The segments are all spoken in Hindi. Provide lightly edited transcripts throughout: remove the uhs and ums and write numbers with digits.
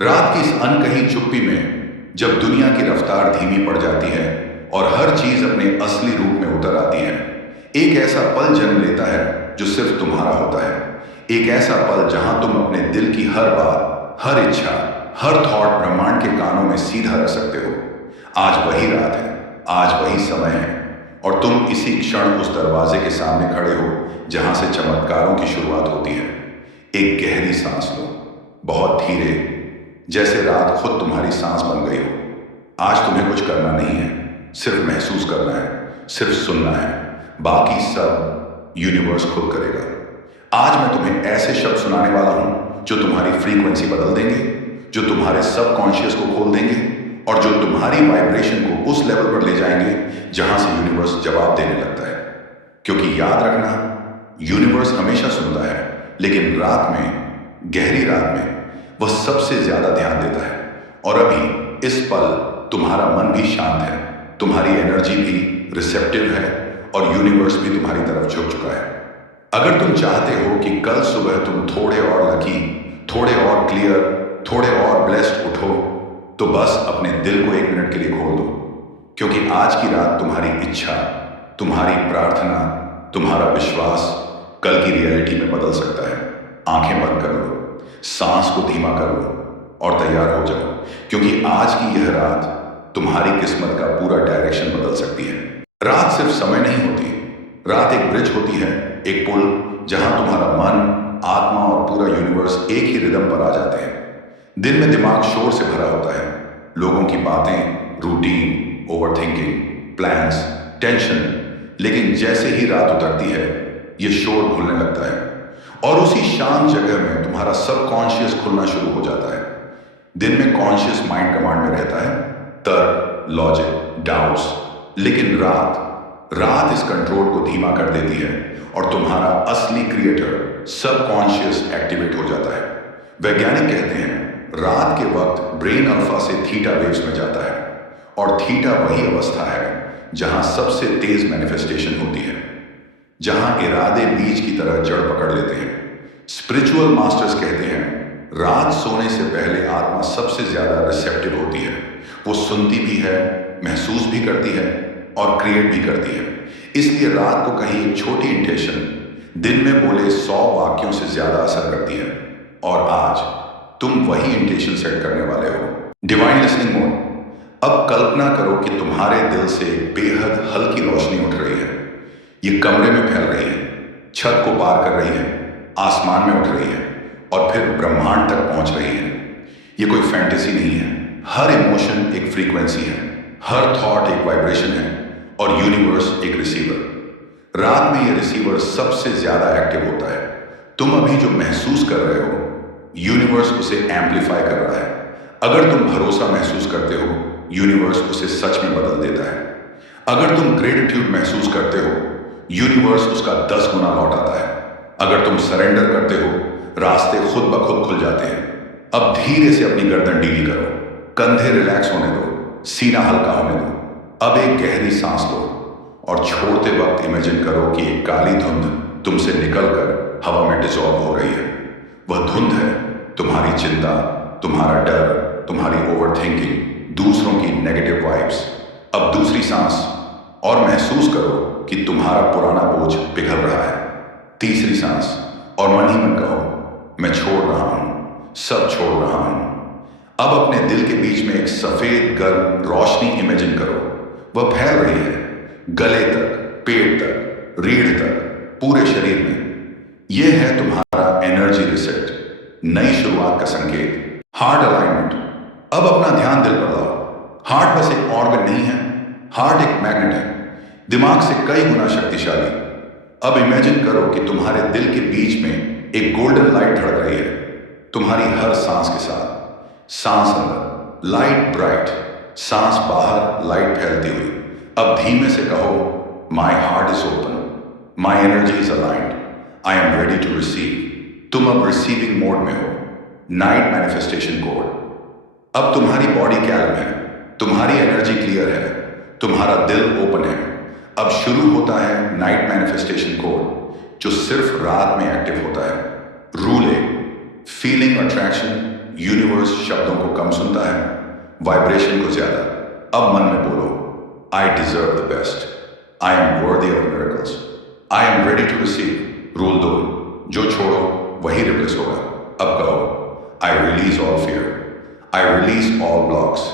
रात की इस अनकही चुप्पी में जब दुनिया की रफ्तार धीमी पड़ जाती है और हर चीज अपने असली रूप में उतर आती है, एक ऐसा पल जन्म लेता है जो सिर्फ तुम्हारा होता है। एक ऐसा पल जहां तुम अपने दिल की हर बात, हर इच्छा, हर थॉट ब्रह्मांड के कानों में सीधा रख सकते हो। आज वही रात है, आज वही समय है, और तुम इसी क्षण उस दरवाजे के सामने खड़े हो जहां से चमत्कारों की शुरुआत होती है। एक गहरी सांस लो, बहुत धीरे, जैसे रात खुद तुम्हारी सांस बन गई हो। आज तुम्हें कुछ करना नहीं है, सिर्फ महसूस करना है, सिर्फ सुनना है। बाकी सब यूनिवर्स खुद करेगा। आज मैं तुम्हें ऐसे शब्द सुनाने वाला हूं जो तुम्हारी फ्रीक्वेंसी बदल देंगे, जो तुम्हारे सबकॉन्शियस को खोल देंगे और जो तुम्हारी वाइब्रेशन को उस लेवल पर ले जाएंगे जहां से यूनिवर्स जवाब देने लगता है। क्योंकि याद रखना, यूनिवर्स हमेशा सुनता है, लेकिन रात में, गहरी रात में वह सबसे ज्यादा ध्यान देता है। और अभी इस पल तुम्हारा मन भी शांत है, तुम्हारी एनर्जी भी रिसेप्टिव है और यूनिवर्स भी तुम्हारी तरफ झुक चुका है। अगर तुम चाहते हो कि कल सुबह तुम थोड़े और लकी, थोड़े और क्लियर, थोड़े और ब्लेस्ड उठो, तो बस अपने दिल को 1 मिनट के लिए खोल दो। क्योंकि आज की रात तुम्हारी इच्छा, तुम्हारी प्रार्थना, तुम्हारा विश्वास कल की रियलिटी में बदल सकता है। आंखें बंद कर लो, सांस को धीमा कर लो और तैयार हो जाओ, क्योंकि आज की यह रात तुम्हारी किस्मत का पूरा डायरेक्शन बदल सकती है। रात सिर्फ समय नहीं होती, रात एक ब्रिज होती है, एक पुल जहां तुम्हारा मन, आत्मा और पूरा यूनिवर्स एक ही रिदम पर आ जाते हैं। दिन में दिमाग शोर से भरा होता है, लोगों की बातें, रूटीन, ओवरथिंकिंग, प्लान्स, टेंशन। लेकिन जैसे ही रात उतरती है, ये शोर भूलने लगता है और उसी शांत जगह में तुम्हारा सबकॉन्शियस खुलना शुरू हो जाता है। दिन में कॉन्शियस माइंड कमांड में रहता है, तर्क, लॉजिक, डाउट्स। लेकिन रात इस कंट्रोल को धीमा कर देती है और तुम्हारा असली क्रिएटर सबकॉन्शियस एक्टिवेट हो जाता है। वैज्ञानिक कहते हैं रात के वक्त ब्रेन अल्फा से थीटा वेव्स में जाता है, और थीटा वही अवस्था है जहां सबसे तेज मैनिफेस्टेशन होती है, जहां इरादे बीज की तरह जड़ पकड़ लेते हैं। स्पिरिचुअल मास्टर्स कहते हैं रात सोने से पहले आत्मा सबसे ज्यादा रिसेप्टिव होती है। वो सुनती भी है, महसूस भी करती है और क्रिएट भी करती है। इसलिए रात को कहीं एक छोटी इंटेंशन दिन में बोले 100 वाक्यों से ज्यादा असर करती है। और आज तुम वही इंटेंशन सेट करने वाले हो। Divine listening mode. अब कल्पना करो कि तुम्हारे दिल से एक बेहद हल्की रोशनी उठ रही है। ये कमरे में फैल रही है, छत को पार कर रही है, आसमान में उठ रही है और फिर ब्रह्मांड तक पहुंच रही है। ये कोई फैंटेसी नहीं है। हर इमोशन एक फ्रीक्वेंसी है, हर थॉट एक वाइब्रेशन है और यूनिवर्स एक रिसीवर। रात में ये रिसीवर सबसे ज्यादा एक्टिव होता है। तुम अभी जो महसूस कर रहे हो, यूनिवर्स उसे एम्पलीफाई कर रहा है। अगर तुम भरोसा महसूस करते हो, यूनिवर्स उसे सच में बदल देता है। अगर तुम ग्रेटिट्यूड महसूस करते हो, यूनिवर्स उसका 10 गुना लौटाता है। अगर तुम सरेंडर करते हो, रास्ते खुद ब खुद खुल जाते हैं। अब धीरे से अपनी गर्दन ढीली करो, कंधे रिलैक्स होने दो, सीना हल्का होने दो। अब एक गहरी सांस लो और छोड़ते वक्त इमेजिन करो कि एक काली धुंध तुमसे निकलकर हवा में डिसॉल्व हो रही है। वह धुंध है तुम्हारी चिंता, तुम्हारा डर, तुम्हारी ओवरथिंकिंग, दूसरों की नेगेटिव वाइब्स। अब दूसरी सांस और महसूस करो कि तुम्हारा पुराना बोझ पिघल रहा है। तीसरी सांस और मन ही मन कहो, मैं छोड़ रहा हूं, सब छोड़ रहा हूं। अब अपने दिल के बीच में एक सफेद गर्म रोशनी इमेजिन करो। वह फैल रही है गले तक, पेट तक, रीढ़ तक, पूरे शरीर में। यह है तुम्हारा एनर्जी रिसेट, नई शुरुआत का संकेत। Heart alignment. अब अपना ध्यान दिल पर लाओ। हार्ट बस एक ऑर्गन नहीं है, हार्ट एक मैग्नेट है, दिमाग से कई गुना शक्तिशाली। अब इमेजिन करो कि तुम्हारे दिल के बीच में एक गोल्डन लाइट धड़क रही है तुम्हारी हर सांस के साथ। सांस अंदर, लाइट ब्राइट, सांस बाहर, लाइट फैलती हुई। अब धीमे से कहो, my heart is open, my energy is aligned, I am ready to receive. तुम अब रिसीविंग मोड में हो। Night manifestation code. अब तुम्हारी बॉडी कैल्म है, तुम्हारी एनर्जी क्लियर है, तुम्हारा दिल ओपन है। अब शुरू होता है नाइट मैनिफेस्टेशन कोड, जो सिर्फ रात में एक्टिव होता है। रूल 1, फीलिंग अट्रैक्शन, यूनिवर्स शब्दों को कम सुनता है, वाइब्रेशन को ज्यादा। अब मन में बोलो, I deserve the best, I am worthy of miracles, I am ready to receive. Rule 2, जो छोड़ो वही रिप्लेस होगा। अब कहो, I release all fear, I release all blocks,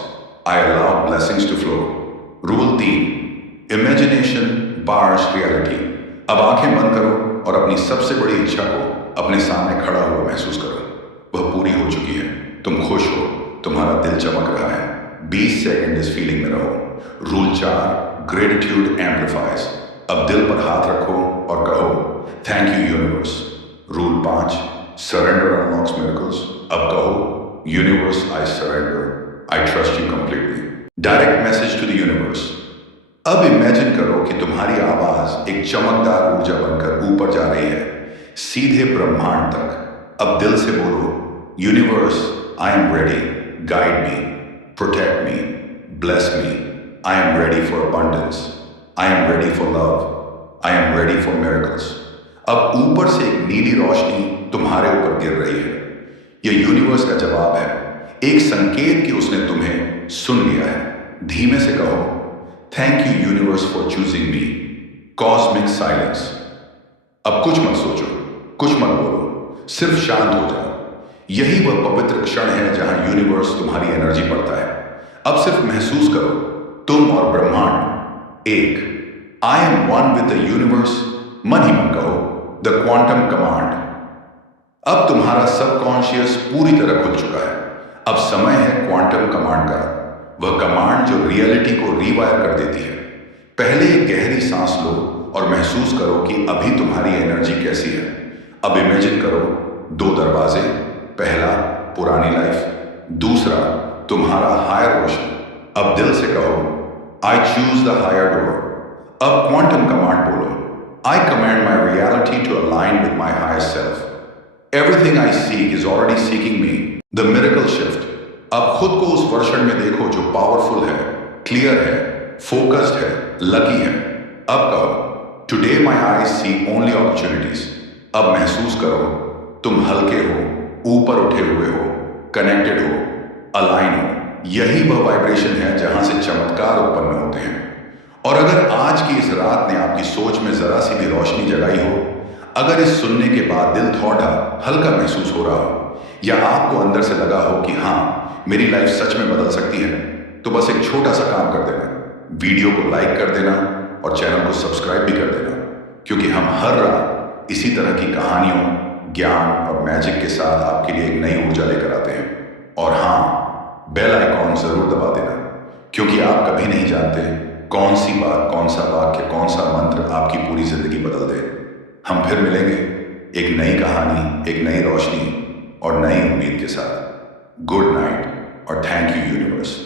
I allow blessings to flow. Rule 3, imagination bars reality. अब आंखें बंद करो और अपनी सबसे बड़ी इच्छा को अपने सामने खड़ा हुआ महसूस करो। वह पूरी हो चुकी है, तुम खुश हो, तुम्हारा दिल चमक रहा है। 20 सेकंड इस फीलिंग में रहो। Rule 4, gratitude amplifies. अब दिल पर हाथ रखो और कहो, thank you universe. Rule 5, surrender unlocks miracles. अब कहो, universe I surrender, I trust you completely. Direct message to the universe. अब इमेजिन करो कि तुम्हारी आवाज एक चमकदार ऊर्जा बनकर ऊपर जा रही है, सीधे ब्रह्मांड तक। अब दिल से बोलो, universe I am ready, guide me, protect me, bless me, I am ready for abundance, I am ready for love, I am ready for miracles. अब ऊपर से एक नीली रोशनी तुम्हारे ऊपर गिर रही है। यह यूनिवर्स का जवाब है, एक संकेत कि उसने तुम्हें सुन लिया है। धीमे से कहो, thank you universe for choosing me. Cosmic silence. अब कुछ मत सोचो, कुछ मत बोलो, सिर्फ शांत हो जाओ। यही वह पवित्र क्षण है जहां यूनिवर्स तुम्हारी एनर्जी पड़ता है। अब सिर्फ महसूस करो, तुम और ब्रह्मांड एक। I am one with the universe. मन ही मन कहो, द क्वांटम कमांड। अब तुम्हारा सबकॉन्शियस पूरी तरह खुल चुका है। अब समय है क्वांटम कमांड का, वह कमांड जो रियलिटी को रीवायर कर देती है। पहले एक गहरी सांस लो और महसूस करो कि अभी तुम्हारी एनर्जी कैसी है। अब इमेजिन करो 2 दरवाजे, पहला पुरानी लाइफ, दूसरा तुम्हारा हायर वर्जन। अब दिल से कहो, I choose the higher door. अब क्वांटम कमांड बोलो, I command my reality to align with my higher self. Everything I seek is already seeking me. The miracle shift. अब खुद को उस वर्षन में देखो जो पावरफुल है, क्लियर है, फोकस्ड है, लकी है। अब कहो, today my eyes C only opportunities. अब महसूस करो, तुम हल्के हो, ऊपर उठे हुए हो, कनेक्टेड हो, अलाइन हो। यही वह वाइब्रेशन है जहां से चमत्कार उत्पन्न होते हैं। और अगर आज की इस रात ने आपकी सोच में जरा सी भी रोशनी जगाई हो, अगर इस सुनने के बाद दिल थोड़ा हल्का महसूस हो रहा हो, या आपको अंदर से लगा हो कि हाँ, मेरी लाइफ सच में बदल सकती है, तो बस एक छोटा सा काम कर देना, वीडियो को लाइक कर देना और चैनल को सब्सक्राइब भी कर देना, क्योंकि हम हर रात इसी तरह की कहानियों, ज्ञान और मैजिक के साथ आपके लिए एक नई ऊर्जा लेकर आते हैं। और हाँ, बेल आइकॉन जरूर दबा देना, क्योंकि आप कभी नहीं जानते कौन सी बात, कौन सा वाक्य, कौन सा मंत्र आपकी पूरी जिंदगी बदल दे। हम फिर मिलेंगे एक नई कहानी, एक नई रोशनी और नई उम्मीद के साथ। गुड नाइट और थैंक यू यूनिवर्स।